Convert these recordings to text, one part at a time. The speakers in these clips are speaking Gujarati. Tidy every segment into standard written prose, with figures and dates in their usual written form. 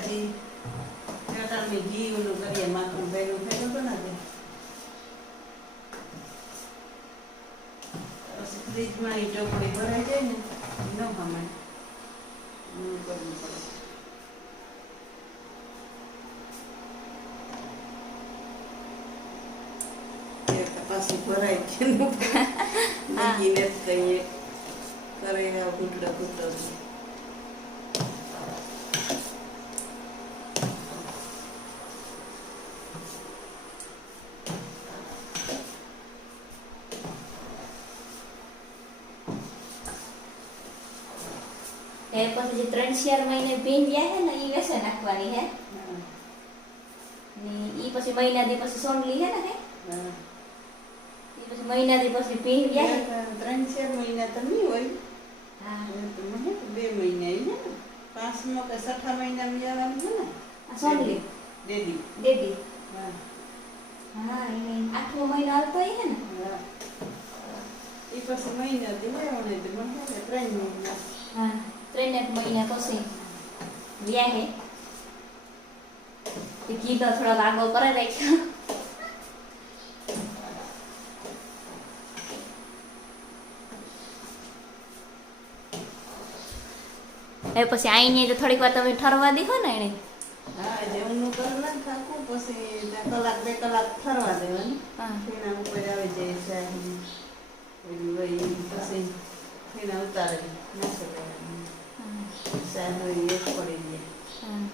પછી મેં ઘી ઓલું કરીએ માખણ ભેગું ભેગું બનાવે પછી ફ્રીજમાં એ ચોપડી ભરાઈ જાય ને ન ખમાય કરવું પડે પાછી ભરાય છે કહીએ કરે ઘૂંટડા ઘૂંટડા પછી 3-4 મહિને ભીંડ્યા હે ને ઈ વેસે નાખવાની હે ને ઈ પછી મહિના દી પછી સોંડલી હે ને ઈ પછી મહિના દી પછી ભીંડ્યા હે 3-4 મહિના તો નહીં હોય હા તો મને 2 મહિના હે ને 5મો કે 6 મહિનામાં જવાનું છે ને આ સોંડલી દેદી હા હા એને 8મો મહિનો આવતો હે ને હા ઈ પછી મહિના દી લેવાનો તો મને 3 મહિના હા 3 મહિના પછી વ્યા હે તે ઘી તો થોડો આગો કરે રાખ્યો એ પછી આઈને તો થોડીક વાર તમે ઠરવા દીધો ને એને હા જેવનું કરેલા ખાકું પછી કલાક 2 કલાક ઠરવા દેવાનું હા તેના ઉપર આવી જાય શાહી ઓલી વહી પછી તેના ઉતારે નાખે દેવાનું શાહી એક પડી જાય હા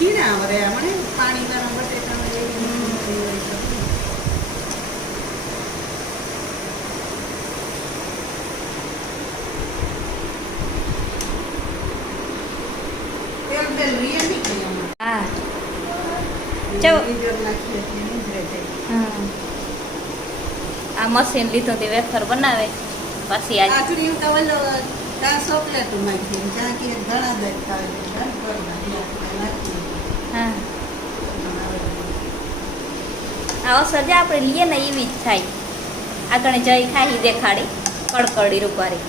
કીના વરે આપણે પાણી ગરમ બટેટા તેલ બેલ રીએ નીકળી આમાં હા બીજો નાખીએ એટલે નીકળે જાય હા આ મશીન લીધું તે વેફર બનાવે પછી આજ આચડી તો ઓલો ચા ચોકલેટ નાખી ચા કે ઘણા દઈ ખાવે ઘર પર નાખી હા આ અસર જે આપણે લઈએ ને એવી જ થાય આગળ જઈ ખાઈ દેખાડી કડકડી રૂપારી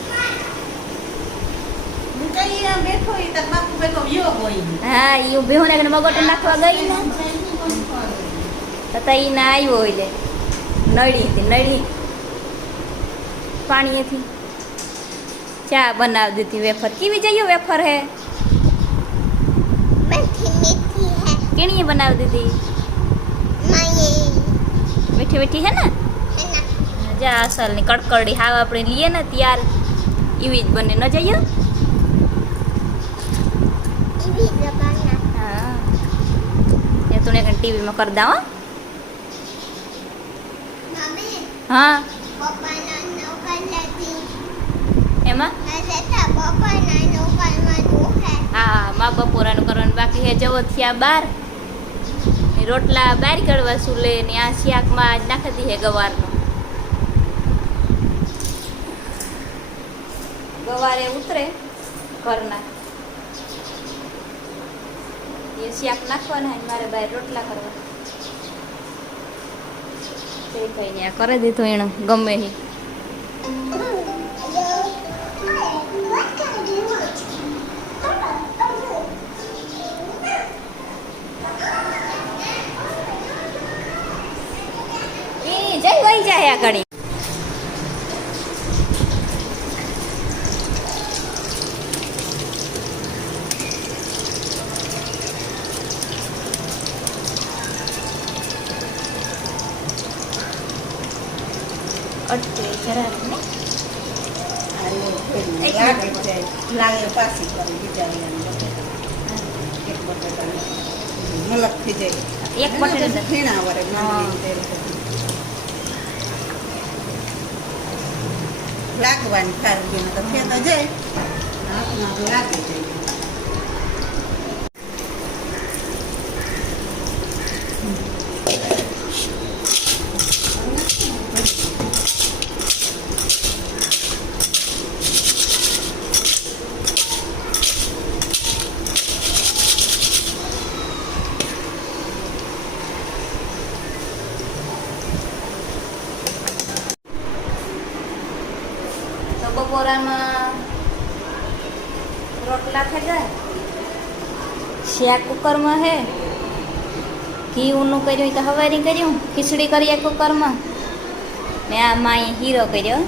હું કઈ આ બેઠો ઈ તાર બાપુ બેઠો યો હોય હા એ બેહોને મગોટે નાખવા ગઈ ને તો ઈ ના આવ્યો હોય નળી પાણીએથી ચા બનાવી દીધી વેફર કેવી જઈએ વેફર હે કેણીએ બનાવી દીધી મીઠી મીઠી હે ને જા અસલ ની કડકડી હાવ આપણે લઈએ ને ત્યાર એવી જ બને ન જઈએ હા એ તું ને ટીવીમાં કરી દા હા એમાં હા મા બપોરાનું કરવાનું બાકી હે જવો થયા 12 રોટલા બાર કાઢવા સુલે ને આ શાકમાં જ નાખી દી હે ગવારનું ગવારે ઉતરે ઘરના એ શાક નાખવાના મારે બહાર રોટલા કરવા તે કહીને આ કરી દીધું એણે ગમે એ જઈ વહી જાય આ ઘડી અટકે જરા લાગે પાછી કરી બિચારી એક બટેટા મલક થઈ જાય એક બટેટા ફીણા વરે લાગવાની કારગીને તો ફેતા જાય હાથમાં તો રાખી દઈએ. તો બપોરામાં રોટલા થઈ ગયા, શાક કુકરમાં હે, ઘી ઊનું કર્યું તો હવારી કર્યું, ખીચડી કરીએ કુકરમાં, ને આ માઈ હીરો કર્યો,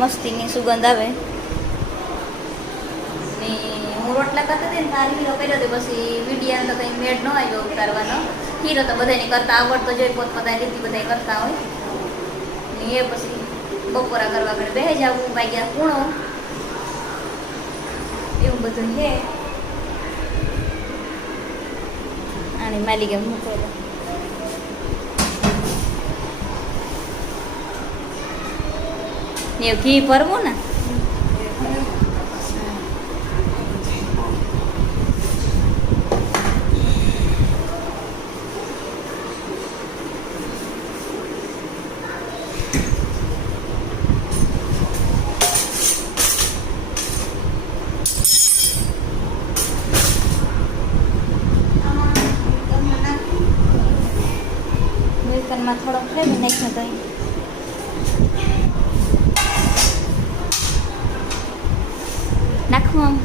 મસ્તીની સુગંધ આવે. ને હું રોટલા કરતી હતી ને તાર હીરો કર્યો હતો, પછી વિડીયાનો તો કંઈ મેળ ન આવ્યો ઉતારવાનો. હીરો તો બધાને કરતા આવડતો જોઈ, પોતપોતાની રીતે બધા કરતા હોય. ને એ પછી બપોરા કરવા આગળ બેસી જવું, વાગ્યા કૂણો, એવું બધું છે. આની માલિકે મૂકો ને ઘી ભરવું ને. માં થોડો ફ્લેવર નાખ્યો તો નાખવું આમ.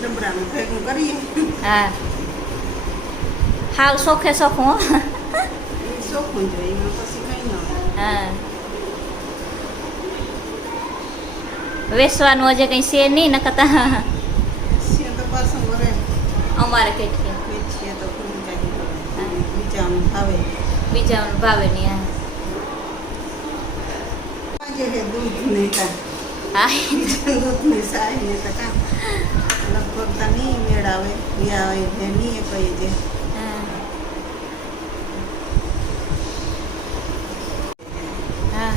ડબડાનું ભેગું કરીએ. હા, હાવ સોખે સોખું. એ ચોખ્ખું જોઈએ, એમાં પછી કંઈ ન હોય. હા, વેસવાનું હજે કંઈ છે નહીં ન કરતા. છે તો પાછું વરે અમારે કેટલી વેચીએ તો પૂરું જાય. બીજાનું ભાવે બીજાનું ભાવે નહીં. આજે છે દૂધ નહીં કાં હા, દૂધની સાય ને તો કાં લગભગ તો નહીં મેળાવે આવે છે નહીં કહીએ છે. હા, હા.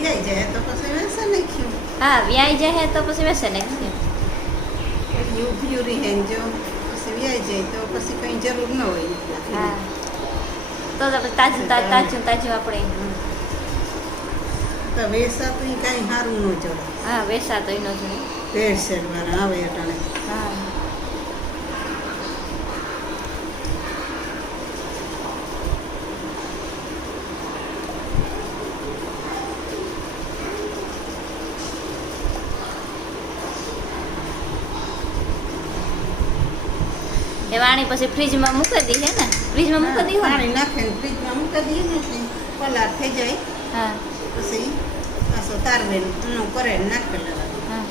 વ્યાઈ જાય તો પછી વેસે નાખ્યું. હા, વ્યાઈ જાય તો પછી વેસે નાખીએ. એટલી ઊભી રહે ને જો પછી વ્યાઈ જાય તો પછી કંઈ જરૂર ન હોય. હા, તો પછી તાજું તાજું તાજું આપણે. તો વેસા તો કાંઈ સારું ન જડે. હા, વેસા તો એનો જોઈએ. ભેળસેળ વાળા આવે અટાણે. હા, એ વાણી પછી ફ્રીજમાં મૂકી દી હે ને, ફ્રીજમાં મૂકી દી હોય ને. પાણી નાખે ને ફ્રીજમાં મૂકી દઈએ ને એટલે પલાર થઈ જાય. હા, પછી પાછો તારવે ઊનો કરે ને નાખેલા. હા.